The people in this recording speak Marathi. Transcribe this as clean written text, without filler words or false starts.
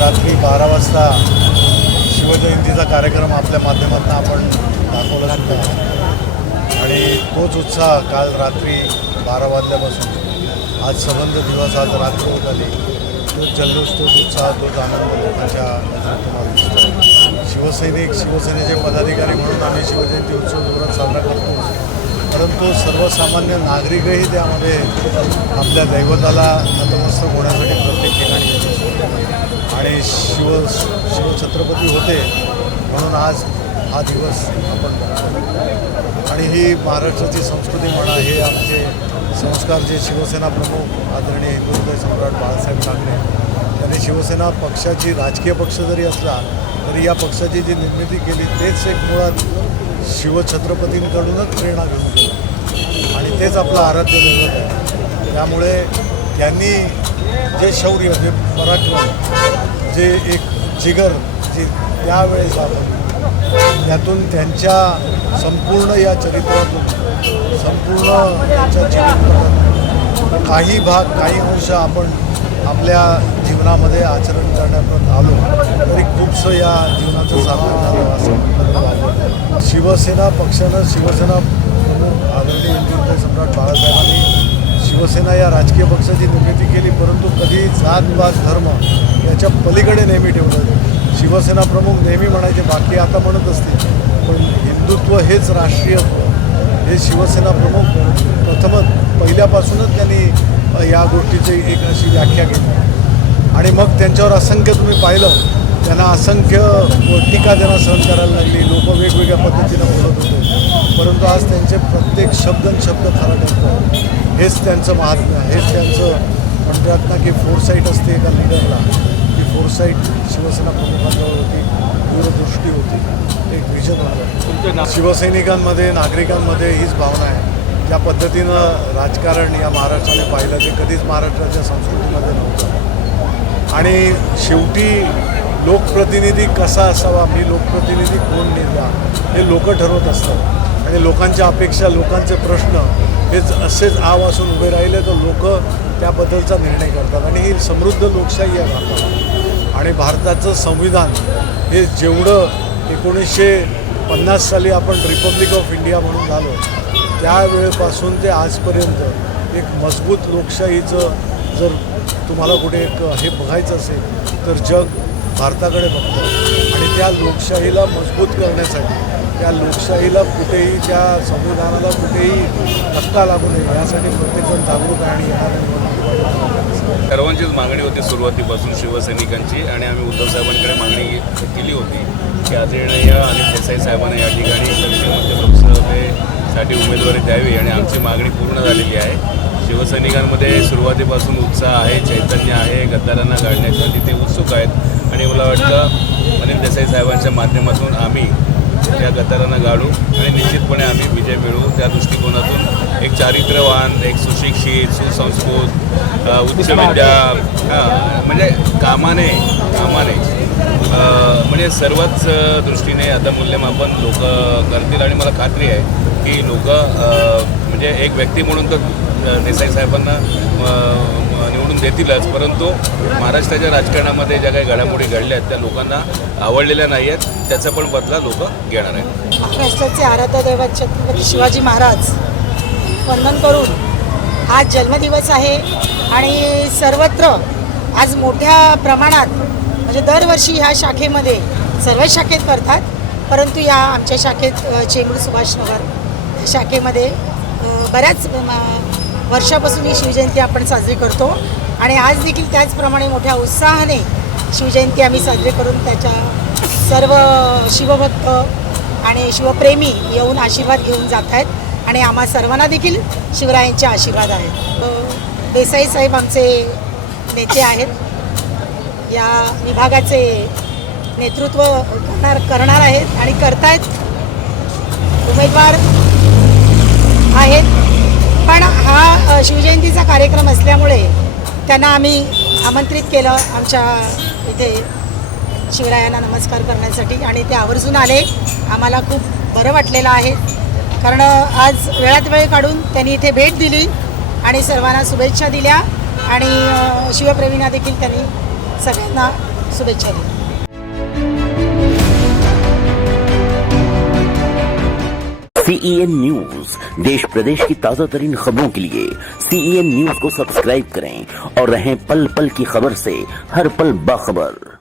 रात्री 12 वाजता शिवजयंतीचा कार्यक्रम आपल्या माध्यमातून आपण दाखवला सुद्धा आणि तोच उत्साह काल रात्री 12 वाजल्यापासून आज संबंध दिवस आज रात्र होत आली तोच जल्लोष तोच उत्साह तोच आनंद लोकांच्या नेतृत्वात दिसतो. शिवसैनिक शिवसेनेचे पदाधिकारी म्हणून आम्ही शिवजयंती उत्सव जोरात साजरा करतो, परंतु सर्वसामान्य नागरिकही त्यामध्ये आपल्या दैवताला नतमस्तक होण्यासाठी प्रत्येक ठिकाणी येत असतो आणि शिवछत्रपती होते म्हणून आज हा दिवस आपण बघतो. आणि ही महाराष्ट्राची संस्कृती म्हणा, हे आमचे संस्कार जे शिवसेना प्रमुख आदरणीय हिंदुहृदय सम्राट बाळासाहेब ठाकरे त्यांनी शिवसेना पक्षाची राजकीय पक्ष जरी असला तरी या पक्षाची जी निर्मिती केली तेच एक मुळात शिवछत्रपतींकडूनच प्रेरणा घेऊन आणि तेच आपलं आराध्य दैवत आहे. त्यामुळे त्यांनी जे शौर्य जे पराक्रम जे एक जिगर जे त्यावेळेस आपण त्यातून त्यांच्या संपूर्ण या चरित्रातून संपूर्ण त्यांच्या जीवनातून काही भाग काही अंश आपण आपल्या जीवनामध्ये आचरण करण्यात आलो तरी खूपसं या जीवनाचं साधन झालं असं शिवसेना पक्षानं शिवसेना प्रमुख आदरणीय हिंदुहृदय सम्राट बाळासाहेबांनी शिवसेना या राजकीय पक्षाची निर्मिती केली, परंतु कधी जातपात धर्म याच्या पलीकडे नेहमी ठेवलं. शिवसेना प्रमुख नेहमी म्हणायचे, बाकी आता म्हणत असते, पण हिंदुत्व हेच राष्ट्रीयत्व हे शिवसेना प्रमुख प्रथमच पहिल्यापासूनच त्यांनी या गोष्टीची एक अशी व्याख्या केली आणि मग त्यांच्यावर असंख्य तुम्ही पाहिलं त्यांना असंख्य टीका त्यांना सहन करायला लागली. लोक वेगवेगळ्या पद्धतीनं बोलत होते, परंतु आज त्यांचे प्रत्येक शब्द खरं ठरतं. हेच त्यांचं महात्म्य, हेच त्यांचं म्हणतात ना की फोरसाईट असते एका लिडरला, की फोरसाईट शिवसेना प्रमुखांजवळ होती, दूरदृष्टी होती, एक विजन होतं. शिवसैनिकांमध्ये नागरिकांमध्ये हीच भावना आहे. ज्या पद्धतीनं राजकारण या महाराष्ट्राने पाहिलं ते कधीच महाराष्ट्राच्या संस्कृतीमध्ये नव्हतं आणि शेवटी लोकप्रतिनिधी कसा असावा, मी लोकप्रतिनिधी कोण नेता हे लोक ठरवत असतात आणि लोकांच्या अपेक्षा लोकांचे प्रश्न हेच असेच आवासून उभे राहिले तर लोक त्याबद्दलचा निर्णय करतात आणि ही समृद्ध लोकशाही आहे भारतात. आणि भारताचं संविधान हे जेवढं 1950 साली आपण रिपब्लिक ऑफ इंडिया म्हणून झालो त्यावेळेपासून ते आजपर्यंत एक मजबूत लोकशाहीचं जर तुम्हाला कुठे एक हे बघायचं असेल तर जग भारताकडे बघतं आणि त्या लोकशाहीला मजबूत करण्यासाठी त्या लोकशाहीला कुठेही त्या संविधानाला कुठेही धक्का लागू नये यासाठी प्रत्येकजण जागरूक आहे आणि येणाऱ्या सर्वांचीच मागणी होती सुरुवातीपासून शिवसैनिकांची आणि आम्ही उद्धव साहेबांकडे मागणी केली होती की आदरणीय आणि देसाई साहेबांना या ठिकाणी दक्षिण मध्य लोकसभेसाठी उमेदवारी द्यावी आणि आमची मागणी पूर्ण झालेली आहे. शिवसैनिकांमध्ये सुरुवातीपासून उत्साह आहे, चैतन्य आहे, गद्दारांना गाडण्यासाठी ते उत्सुक आहेत आणि मला वाटतं अनिल देसाई साहेबांच्या माध्यमातून आम्ही त्या गद्दारांना गाडू आणि निश्चितपणे आम्ही विजय मिळवू. त्या दृष्टिकोनातून एक चारित्र्यवान, एक सुशिक्षित, सुसंस्कृत, उच्च विद्या म्हणजे कामाने म्हणजे सर्वच दृष्टीने आता मूल्यमापन लोक करतील आणि मला खात्री आहे की लोक म्हणजे एक व्यक्ती म्हणून तर देसाई साहेबांना निवडून देतीलच, परंतु महाराष्ट्राच्या राजकारणामध्ये ज्या काही घडामोडी घडल्या आहेत त्या लोकांना आवडलेल्या नाही आहेत, त्याचा पण बदला लोक घेणार आहेत. महाराष्ट्राचे आराध्य दैवत छत्रपती शिवाजी महाराज वंदन करून आज जन्मदिवस आहे आणि सर्वत्र आज मोठ्या प्रमाणात म्हणजे दरवर्षी ह्या शाखेमध्ये सर्वच शाखेत करतात, परंतु या आमच्या शाखेत चेंबूर सुभाषनगर शाखेमध्ये बऱ्याच वर्षापासून ही शिवजयंती आपण साजरी करतो आणि आज देखील त्याचप्रमाणे मोठ्या उत्साहाने शिवजयंती आम्ही साजरी करून त्याच्या सर्व शिवभक्त आणि शिवप्रेमी येऊन आशीर्वाद घेऊन जात आहेत आणि आम्हा सर्वांना देखील शिवरायांचे आशीर्वाद आहेत. देसाई साहेब आमचे नेते आहेत, या विभागाचे नेतृत्व करणार आहेत आणि करतायत, उमेदवार आहेत. पण हा शिवजयंतीचा कार्यक्रम असल्यामुळे त्यांना आम्ही आमंत्रित केलं आमच्या इथे शिवरायांना नमस्कार करण्यासाठी आणि ते आवर्जून आले. आम्हाला खूप बरं वाटलेलं आहे कारण आज वेळात वेळ काढून त्यांनी इथे भेट दिली आणि सर्वांना शुभेच्छा दिल्या आणि शिवप्रेमींना देखील त्यांनी सगळ्यांना शुभेच्छा दिल्या. CEN न्यूज देश प्रदेश की ताजा तरीन खबरों के लिए CEN न्यूज को सब्सक्राइब करें और रहें पल पल की खबर से हर पल बाखबर.